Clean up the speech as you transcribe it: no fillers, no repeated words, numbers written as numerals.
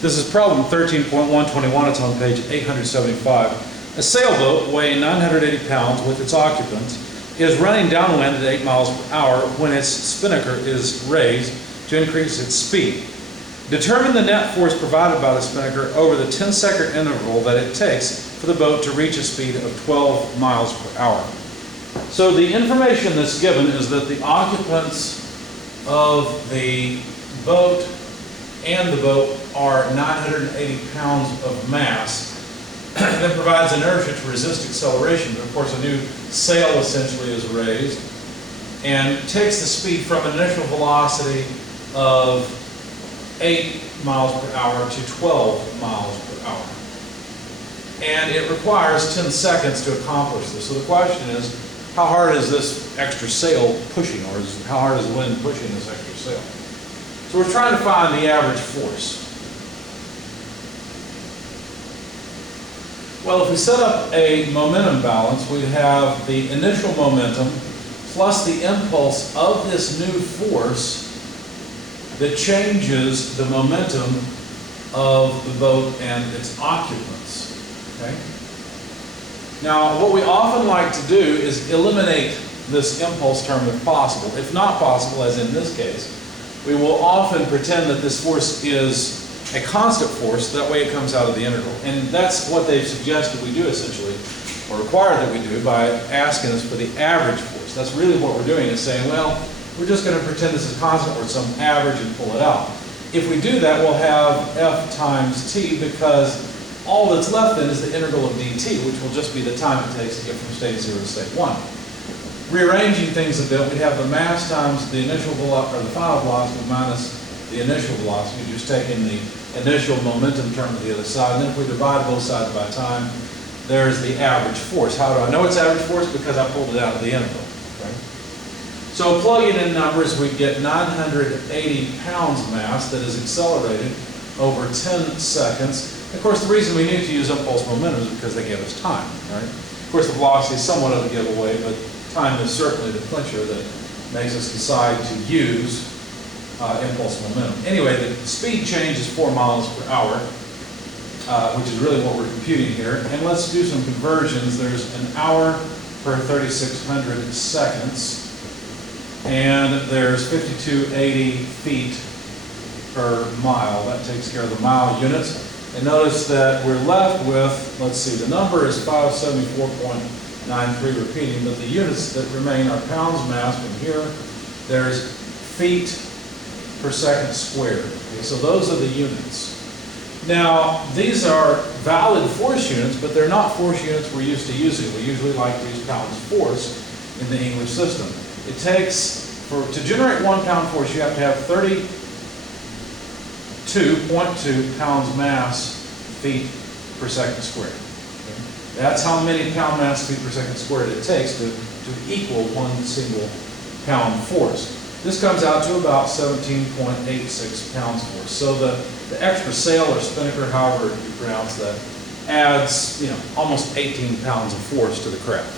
This is problem 13.121. It's on page 875. A sailboat weighing 980 pounds with its occupants is running downwind at 8 miles per hour when its spinnaker is raised to increase its speed. Determine the net force provided by the spinnaker over the 10-second interval that it takes for the boat to reach a speed of 12 miles per hour. So the information that's given is that the occupants of the boat and the boat are 980 pounds of mass that provides inertia to resist acceleration. But of course, a new sail essentially is raised and takes the speed from an initial velocity of 8 miles per hour to 12 miles per hour. And it requires 10 seconds to accomplish this. So the question is, how hard is this extra sail pushing, or how hard is the wind pushing this extra sail? So we're trying to find the average force. Well, if we set up a momentum balance, we have the initial momentum plus the impulse of this new force that changes the momentum of the boat and its occupants. Okay? Now, what we often like to do is eliminate this impulse term if possible. If not possible, as in this case, we will often pretend that this force is a constant force. That way it comes out of the integral. And that's what they've suggested we do essentially, or required that we do, by asking us for the average force. That's really what we're doing, is saying, well, we're just going to pretend this is constant or some average and pull it out. If we do that, we'll have F times t, because all that's left then is the integral of dt, which will just be the time it takes to get from state 0 to state 1. Rearranging things a bit, we'd have the mass times the initial velocity, or the final velocity, minus the initial velocity, just taking the initial momentum term to the other side. And then if we divide both sides by time, there's the average force. How do I know it's average force? Because I pulled it out of the integral. Right? So plugging in numbers, we get 980 pounds mass that is accelerated over 10 seconds. Of course, the reason we need to use impulse momentum is because they give us time. Right? Of course, the velocity is somewhat of a giveaway, but time is certainly the clincher that makes us decide to use impulse momentum. Anyway, the speed change is 4 miles per hour, which is really what we're computing here. And let's do some conversions. There's an hour per 3,600 seconds, and there's 5280 feet per mile. That takes care of the mile units. And notice that we're left with, let's see, the number is 574.93 repeating, but the units that remain are pounds mass from here. There's feet per second squared. Okay, so those are the units. Now, these are valid force units, but they're not force units we're used to using. We usually like to use pounds force in the English system. It takes, to generate 1 pound force, you have to have 32.2 pounds mass feet per second squared. Okay? That's how many pound mass feet per second squared it takes to equal 1 single pound force. This comes out to about 17.86 pounds force. So the extra sail or spinnaker, however you pronounce that, adds almost 18 pounds of force to the craft.